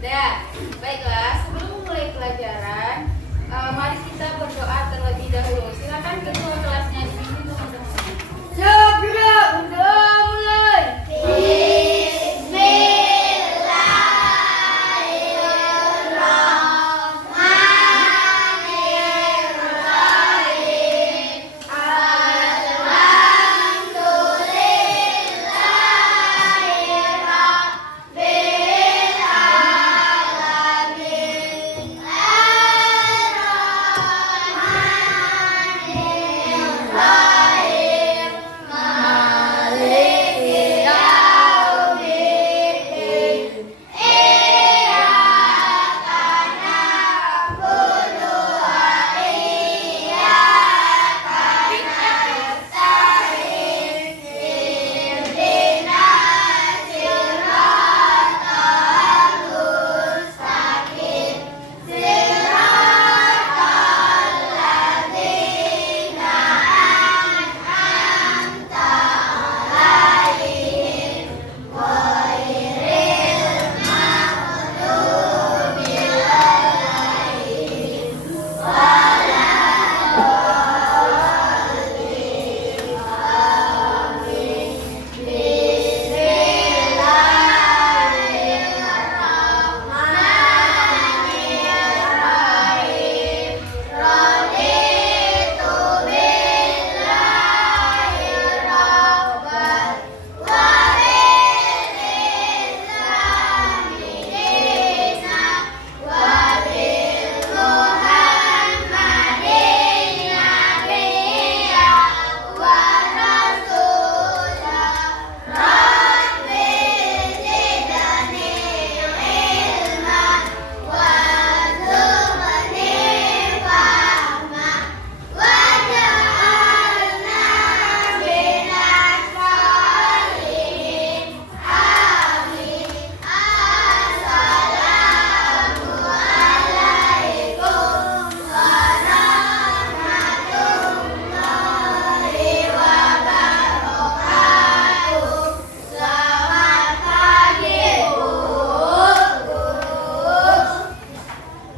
Dah, baiklah. Sebelum mulai pelajaran, mari kita berdoa terlebih dahulu. Silakan kedua kelasnya dipimpin teman-teman. Segera berdoa mulai.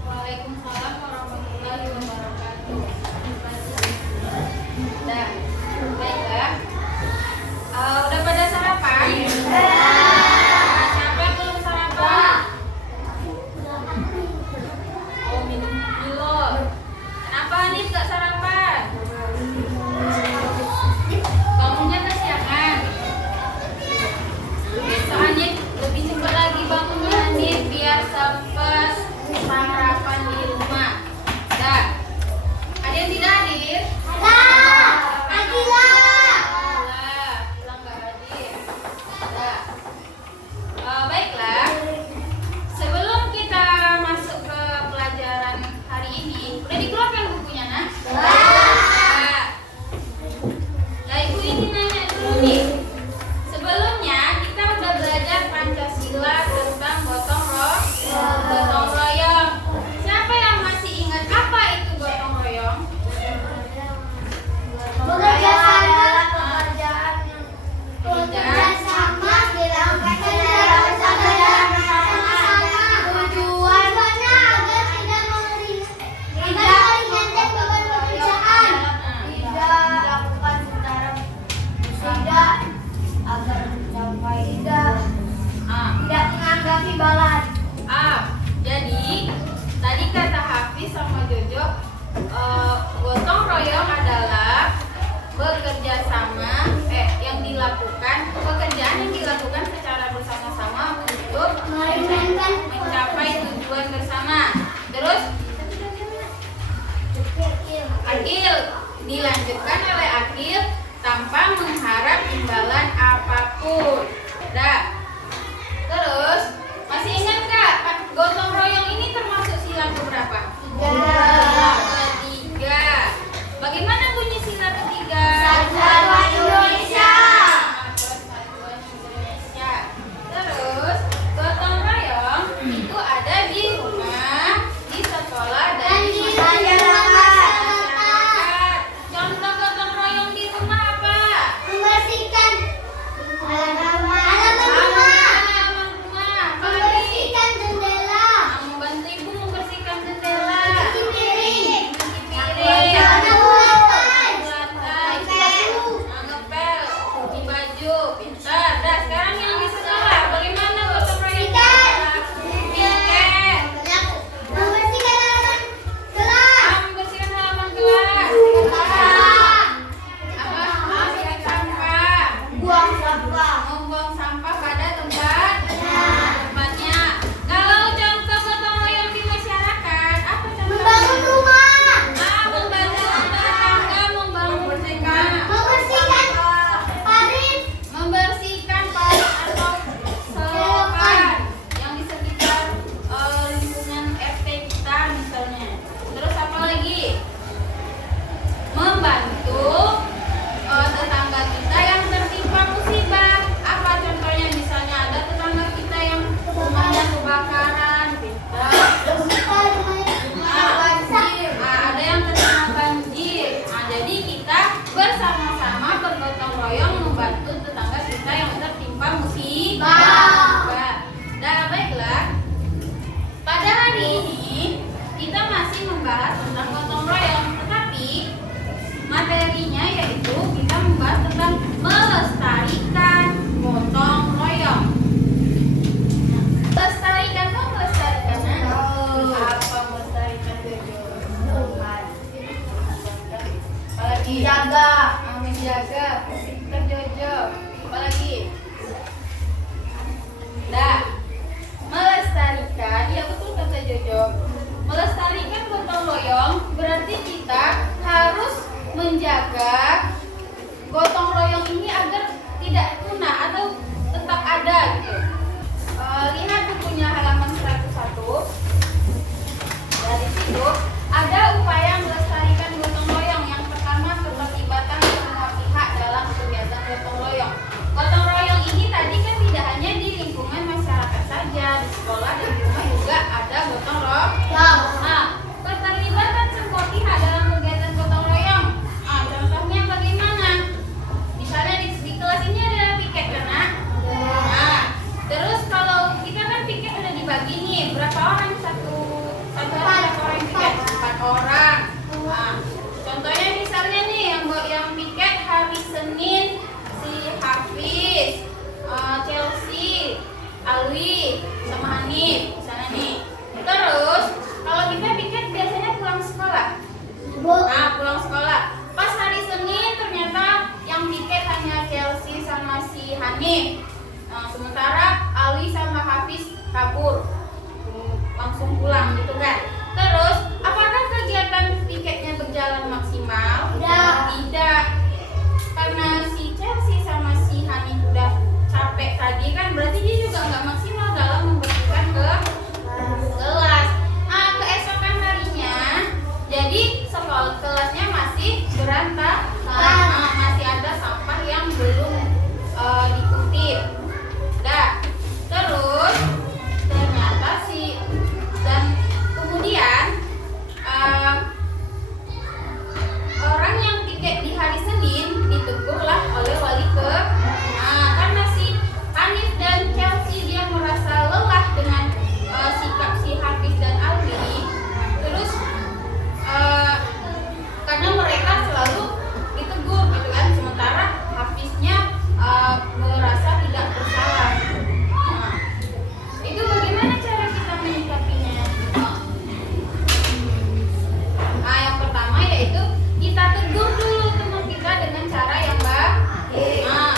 Waalaikumsalam warahmatullahi wabarakatuh. Dah, baiklah. Udah pada sarapan? Siapa yang belum sarapan? Oh, minum dulu. Kenapa Hanif gak sarapan? Bangunnya kesiangan. Besok Hanif lebih cepat lagi bangunnya Hanif biar sempat sarapan di rumah. Dah. Ada yang tidak hadir? Alah, pulang gak hadir. Dah. Baiklah. Sebelum kita masuk ke pelajaran hari ini, udah dikeluarkan bukunya, Nak? Nah, Ibu ini nanya dulu nih. Sebelumnya kita udah belajar Pancasila tentang gotong royong. Siapa yang masih ingat apa itu gotong royong? Bekerja sama dilakukan secara bersama dan bersama-sama. Tujuannya agar tidak meringankan beban pekerjaan, tidak dilakukan secara tidak agar mencapai tidak menganggap imbalan. Jadi tadi kata Hafiz sama Jojo, gotong royong adalah bekerja sama, pekerjaan yang dilakukan secara bersama-sama untuk mencapai tujuan bersama. Terus adil, dilanjutkan oleh adil tanpa mengharap imbalan apapun. Dah. Terus masih ingat nggak gotong royong ini termasuk sila keberapa? Ketiga. Bagaimana bunyi sila ketiga? Persatuan Indonesia. Persatuan Indonesia. Terus gotong royong itu ada di rumah, di sekolah dan di masyarakat. Contoh gotong royong di rumah apa? Membersihkan halaman royong, berarti kita harus menjaga gotong royong ini agar tidak punah atau tetap ada gitu. Lihat bukunya halaman 101. Dari situ ada upaya melestarikan gotong royong. Yang pertama, keterlibatan semua pihak dalam kegiatan gotong royong. Gotong royong ini tadi kan tidak hanya di lingkungan masyarakat saja, di sekolah dan di rumah juga ada gotong royong. Nah, keterlibatan semua pihak dalam kegiatan gotong royong. Contohnya bagaimana? Misalnya di kelas ini ada piket kan, Nak? Nah, terus kalau kita kan piket udah dibagi nih, berapa orang satu berapa orang yang piket? 4 orang. Nah, contohnya misalnya nih yang piket hari Senin si Hafiz, Chelsea, Alwi, sama Hanif, misalnya nih. Terus kalau kita piket biasanya pulang sekolah. Nah, pulang sekolah. Pas hari Senin ternyata yang piket hanya Chelsea sama si Hanif. Nah, sementara Alwi sama Hafiz kabur, langsung pulang gitu kan. Terus apakah kegiatan piketnya berjalan maksimal? Tidak. Karena si Chelsea sama si Hanif udah capek tadi kan, berarti dia juga nggak maksimal dalam membersihkan ke kelas. Nah, keesokan harinya jadi sekolah kelasnya masih berantakan. Masih ada sampah yang belum dikutip. Terus ternyata dan kemudian orang yang piket di hari Senin ditegurlah oleh wali karena si Hanif dan Chelsea dia merasa lelah dengan sikap si Hafiz dan Alwi. Terus karena mereka selalu ditegur gitu kan, sementara Hafiznya merasa tidak bersalah. Nah, itu bagaimana cara kita menyikapinya? Nah, yang pertama yaitu kita tegur dulu teman kita dengan cara yang baik. Nah,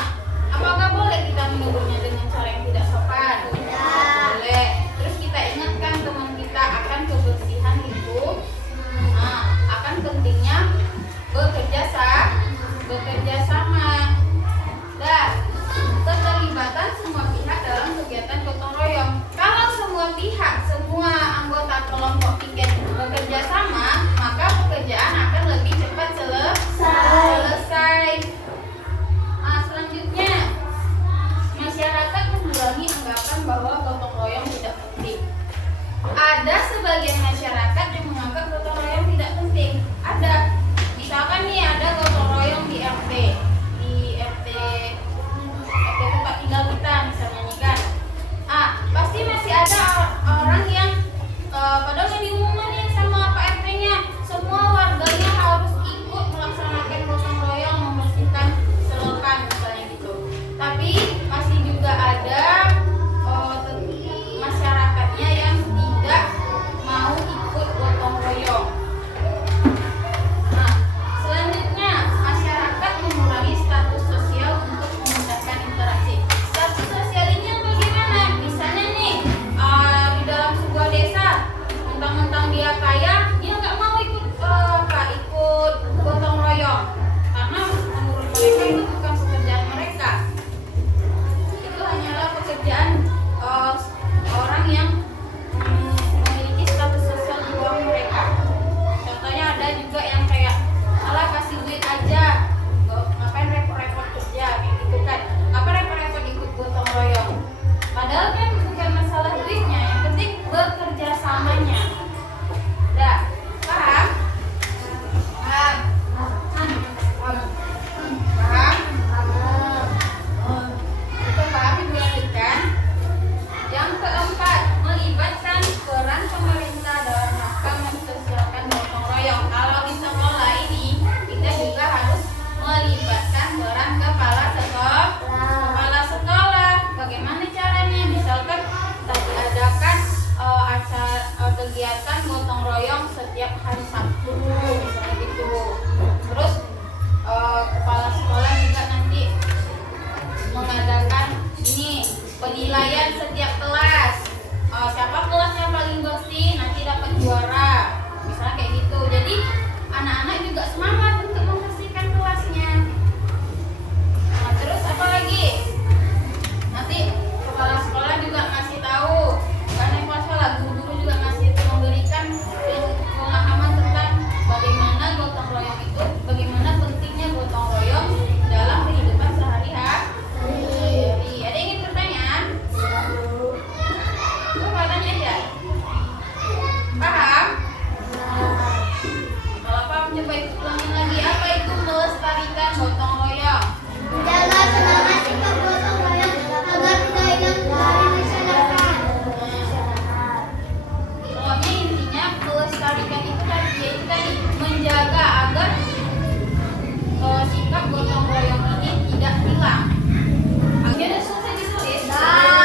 apakah boleh kita menegurnya dengan cara yang tidak sopan? Boleh. Terus kita ingatkan teman kita akan kebersihan itu. Nah, akan pentingnya bekerja sama. Keterlibatan semua pihak dalam kegiatan gotong royong. Kalau semua pihak, semua anggota kelompok piket bekerja sama, maka pekerjaan akan lebih cepat selesai. Nah, selanjutnya, masyarakat mengurangi anggapan bahwa gotong royong tidak penting. Ada sebagian masyarakat yang menganggap gotong royong tidak penting. Ada, misalkan nih ada gotong royong di RT tempat tinggal kita misalnya nih kan. Pasti masih ada orang yang padahal udah diumumin sama Pak RT-nya, semua warganya harus ikut melaksanakan gotong royong membersihkan selokan misalnya gitu. Tapi masih juga ada masyarakatnya yang tidak mau ikut gotong royong. Nah, selanjutnya masyarakat mengurangi status sosial untuk memudahkan interaksi. Status sosial ini yang bagaimana? Misalnya nih di dalam sebuah desa, mentang-mentang dia kaya, dia nggak mau ikut gotong royong karena menurut mereka itu bukan pekerjaan mereka. Itu hanyalah pekerjaan orang yang memiliki status sosial di bawah mereka. Contohnya ada juga yang kayak alah kasih duit aja, ngapain repot-repot kerja kayak gitu kan, ngapain repot-repot ikut gotong royong. Padahal kan bukan masalah duitnya, yang penting bekerja samanya. Paham? Itu paham, Ibu lanjutkan. Yang keempat, melibatkan peran pemerintah dalam rangka mensosialkan gotong royong. Kalau di sekolah ini, kita juga harus melibatkan peran kepala sekolah. Bagaimana caranya? Misalkan kita diadakan acara kegiatan gotong royong setiap hari Sabtu, misalnya gitu. Terus kepala sekolah juga nanti mengadakan ini penilaian setiap kelas. Siapa kelas yang paling bersih nanti dapat juara, misalnya kayak gitu. anak-anak juga semangat untuk membersihkan kelasnya. Nah, terus apa lagi? Nanti kepala sekolah juga ngasih tahu, bukan kepala sekolah, guru-guru juga memberikan pemahaman tentang bagaimana gotong royong itu, bagaimana pentingnya gotong royong dalam kehidupan sehari-hari. Ada yang ingin bertanya? Coba tanya aja. Paham? Kalau paham coba ikut ulangin lagi. Apa itu melestarikan gotong royong? Menjaga semangat sikap gotong royong agar tidak hilang dari masyarakat. Pokoknya intinya melestarikan itu tadi, yaitu tadi menjaga agar sikap gotong royong ini tidak hilang. Akhirnya udah selesai ditulis. Udah.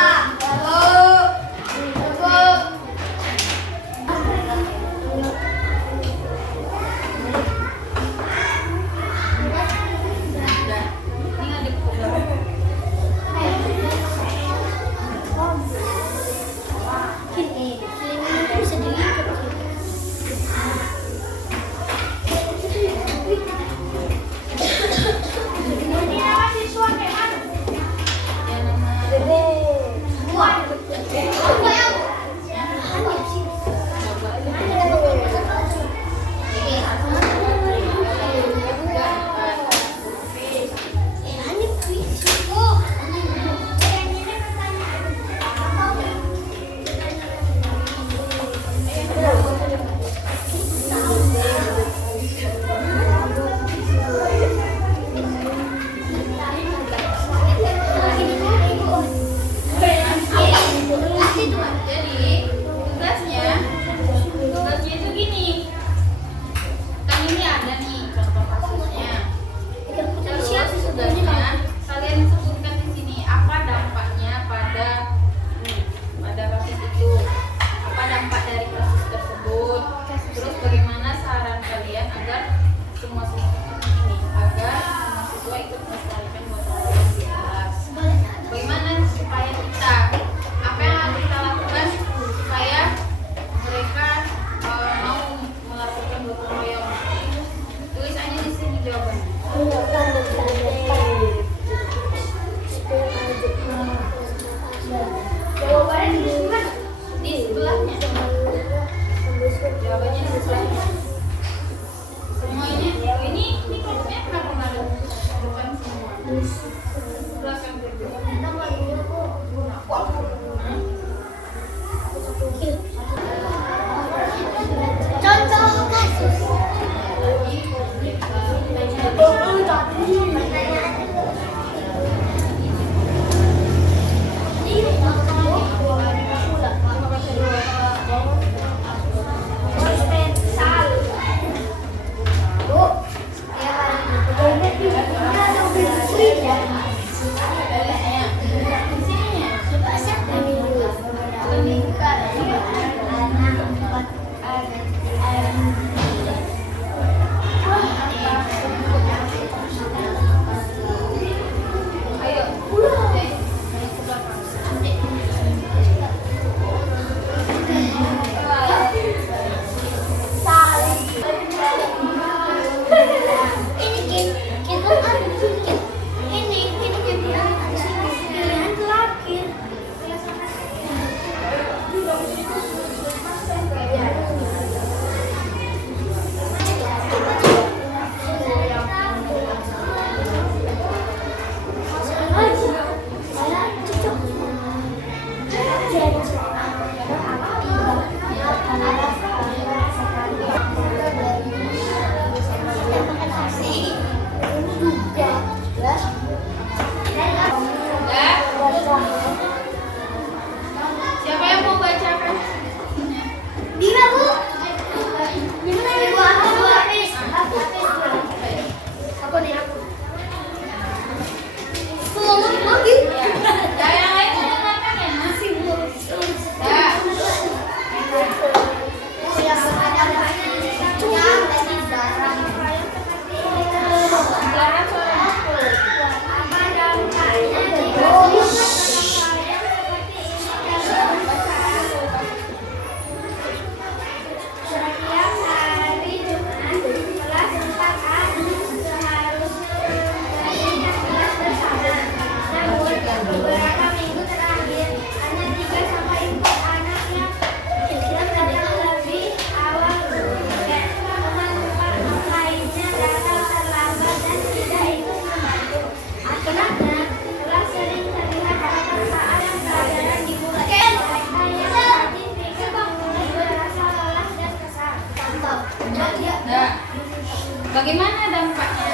Ini ada buku berapa? Bisa dilihat. Ya, nama Jadi tugasnya itu gini. Kan ini ada nih contoh kasusnya. Terus tugasnya kalian sebutkan di sini apa dampaknya pada kasus itu. Apa dampak dari kasus tersebut. Terus bagaimana saran kalian agar semua siswa ikut melestarikan gotong royong di kelas. Bagaimana supaya apa yang harus kita lakukan supaya mereka mau melakukan gotong royong? Tulis aja di sini jawabannya. Di sebelahnya. Jawabannya di sebelahnya. Semuanya ini kelompoknya kenapa nggak ada? Bukan semua. Belakang kedua. Contoh kasus. Nah, bagaimana dampaknya?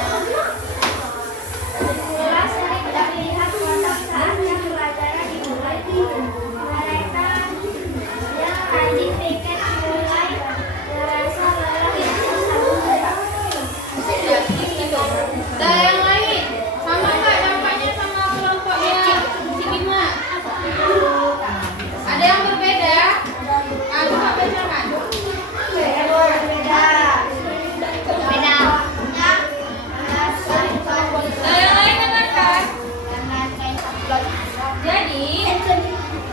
Kelas sering terlihat kontak saat jam pelajaran dimulai. Mereka yang rajin piket mulai merasa lelah yang Ya, gitu. Dan yang lain, sama nggak dampaknya sama kelompoknya si Bima? Ada yang berbeda? Nah, coba bacakan. Dan yang lain dengarkan. Jadi,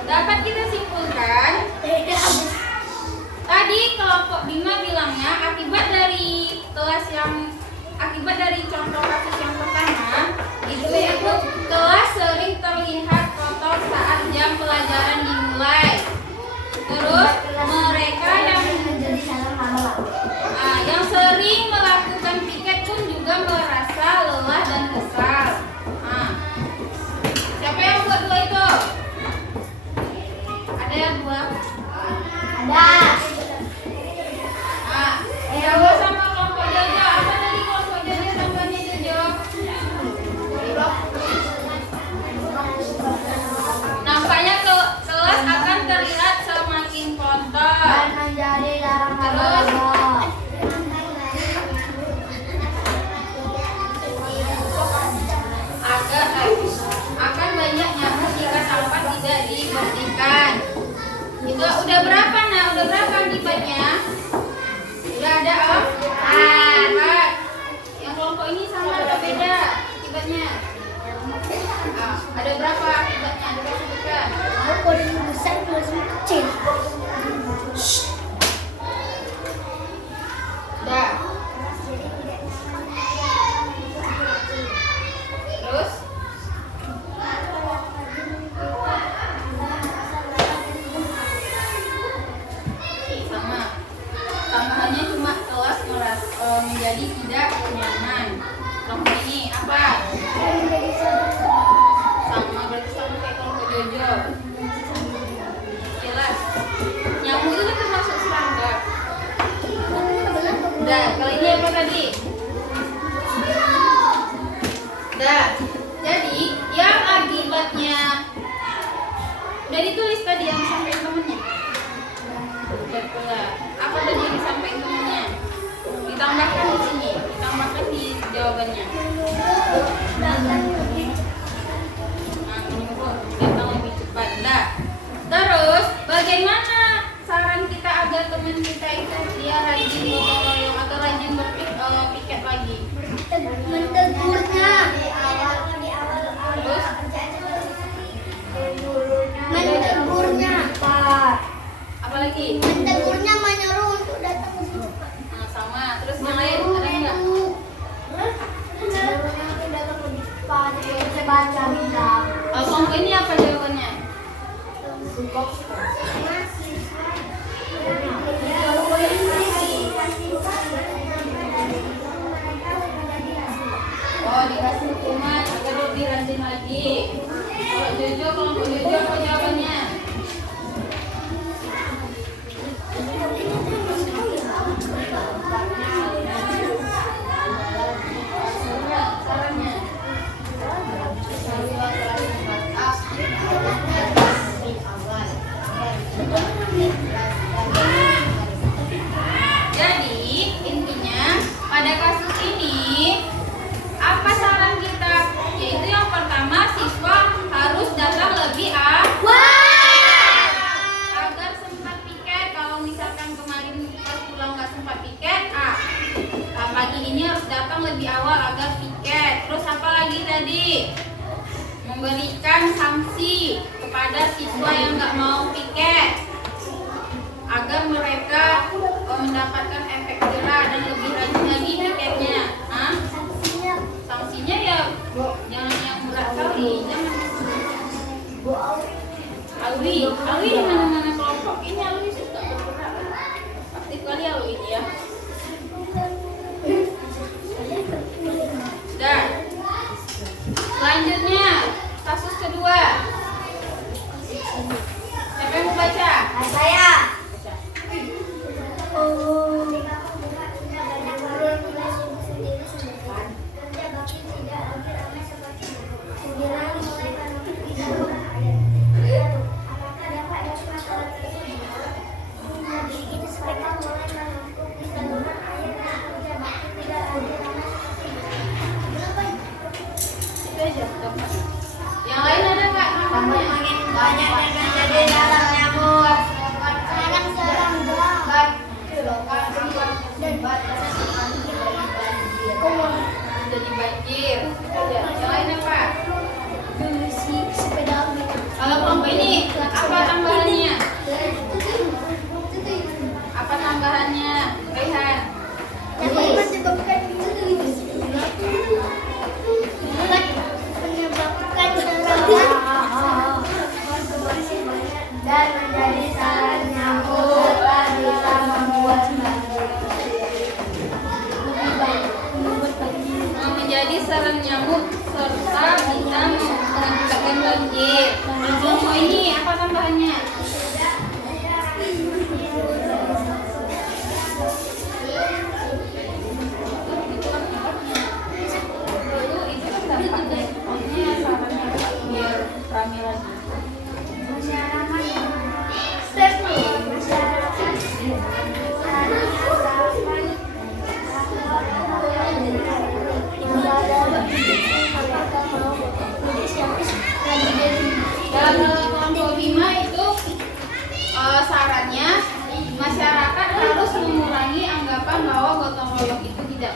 dapat kita simpulkan, tadi kelompok Bima bilangnya akibat dari contoh kasus yang pertama itu yaitu kelas sering terlihat kotor saat jam pelajaran dimulai. Terus mereka yang sering melakukan piket pun juga merasa lelah dan kesal. Nah, siapa yang buat dua itu? Ada yang buat? Jawa sama kelompok Jojo. Apa tadi kelompok Jojo tambahnya Jojo? Nampaknya kelas akan terlihat semakin kotor. Terus akan banyak nyamuk jika sampah tidak dibersihkan. Itu udah berapa nah? Udah berapa akibatnya? Udah ada Om? Yang kelompok ini sama atau beda akibatnya? Ada berapa akibatnya? Coba sebutkan. besar plus kecil. Udah. Terus? Sama. Tambahannya cuma kelas menjadi tidak nyaman. Kelompok ini apa? Sama, berarti sama kayak kelompok Jojo. Jelas. Nyamuk itu kan termasuk serangga. Udah, kalau ini apa tadi? Udah. Jadi, yang akibatnya udah ditulis tadi yang disampaikan temennya. Udah pula. Apa tadi yang disampaikan temennya? Ditambahkan di sini, ditambahkan di jawabannya. Datang lebih cepat. Nah, terus bagaimana saran kita agar teman kita itu dia rajin gotong royong atau rajin berpiket lagi? Mentegurnya. Terus Mentegurnya. apa lagi? Mentegurnya menyuruh untuk datang ke sini. Nah, sama. Terus yang lain ada enggak? Menyuruhnya untuk datang lebih cepat. Bisa baca bilang. Kelompok ini apa jawabannya? Oh, dikasih hukuman agar lebih rajin lagi. Kalau Jojo, kelompok Jojo apa jawabannya? Sarannya? Jadi intinya pada kasus ini apa saran kita? Yaitu yang pertama siswa harus datang lebih awal agar sempat piket. Kalau misalkan kemarin pas pulang nggak sempat piket, pagi ini harus datang lebih awal agar piket. Terus apa lagi tadi? Memberikan sanksi kepada siswa yang nggak mau piket agar mereka mendapatkan efek jerah dan lebih rajin lagi piketnya. Sanksinya ya jangan yang berat kali, jangan. Alwi di mana-mana kelompok ini Alwi suka bergerak. Aktif kali Alwi ya. Dan selanjutnya kasus kedua. Siapa yang mau baca? Saya. Baca.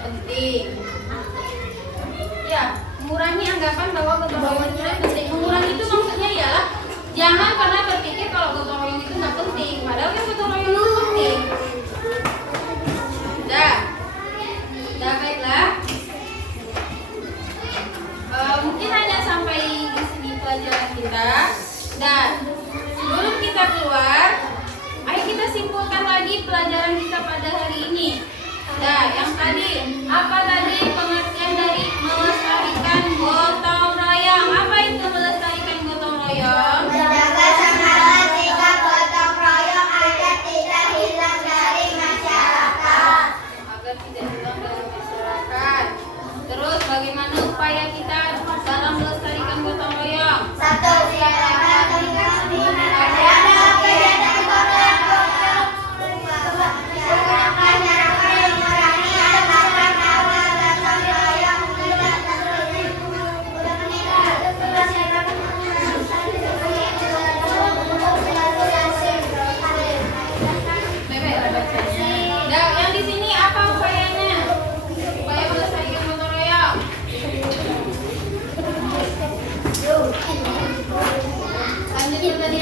penting. Ya, mengurangi anggapan bahwa gotong royong itu penting. Mengurangi itu maksudnya ialah jangan pernah berpikir kalau gotong royong itu nggak penting. Padahal kan gotong royong itu penting. Dah baiklah. Mungkin hanya sampai di sini pelajaran kita. Dan sebelum kita keluar, ayo kita simpulkan lagi pelajaran kita pada hari ini. Nah, yang tadi, apa tadi pengertian dari melestarikan gotong royong? Apa itu melestarikan gotong royong? Menjaga semangat sikap gotong royong agar tidak hilang dari masyarakat. Agar tidak hilang dari masyarakat. Terus bagaimana upaya kita dalam melestarikan gotong royong? Satu, silakan ada kegiatan gotong royong. Menggunakan cara mengurangi anggapan bahwa gotong royong tidak penting. Nah, yang di sini apa upayanya? Upaya melestarikan gotong royong. Lanjut tadi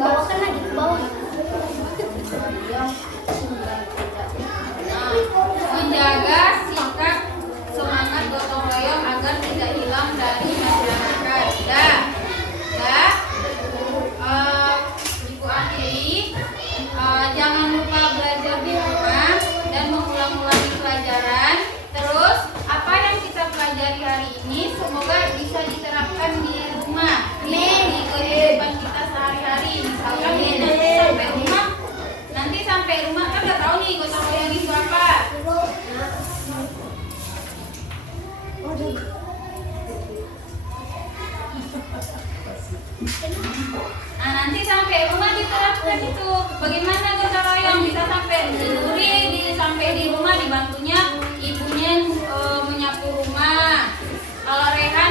Bawakan lagi ke bawah. menjaga sikap semangat gotong royong agar tidak hilang dari masyarakat. Ibu akhiri, jangan lupa belajar di rumah dan mengulang-ulangi pelajaran. Terus apa yang kita pelajari hari ini semoga bisa diterapkan di rumah, di kehidupan kita sehari-hari. Misalkan nanti sampai rumah kan udah tahu nih gotong royong itu apa. Nah, nanti sampai rumah diterapkan itu. Bagaimana gotong royong bisa sampai sampai di rumah dibantunya ibunya menyapu rumah. Kalau Rehan